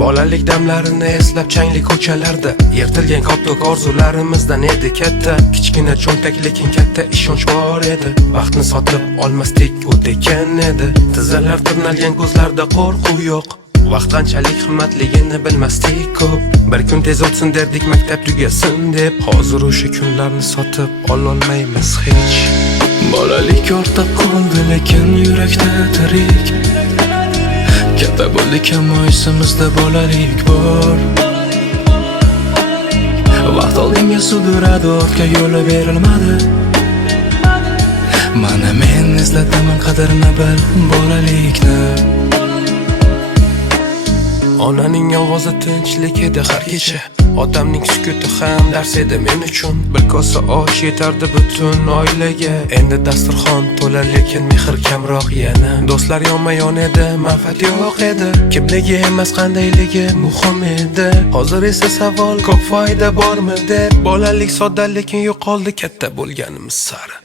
Bolalik damlarini eslab changli ko'chalarda yirtilgan koptok orzularimizdan edi katta. Kichkina cho'ntak lekin katta ishonch bor edi. Vaqtni sotib olmasdik u degan edi. Tizzalari tirnalgan ko'zlarda qo'rquv yo'q. Vaqt qanchalik qimmatligini bilmasdik ko'p. Bir kun tez o'tsin derdik maktab tugasin deb. Hozir o'sha kunlarni sotib ololmaymiz hech. Bolalik ortda qoldi lekin yurakda tirik. Katta bo'ldik ammo esimizda bolalik bor. Vaqt oldinga suduradi, ortga yo'li berilmadi. Mana men eslataman qadrini bil bolalikni. Onaning ovozi tinchlik edi har kecha. Otamning sukuti ham dars edi men uchun. Bir kosa osh yetardi butun oilaga. Endi dasturxon to'la lekin mehr kamroq yana. Do'stlar yonma-yon edi, manfaat yo'q edi. Kimligi emas qandayligi muhim edi. Hozir esa savol ko'p foyda bormi deb. Bolalik sodda lekin yo'qoldi katta bo'lganimiz sari.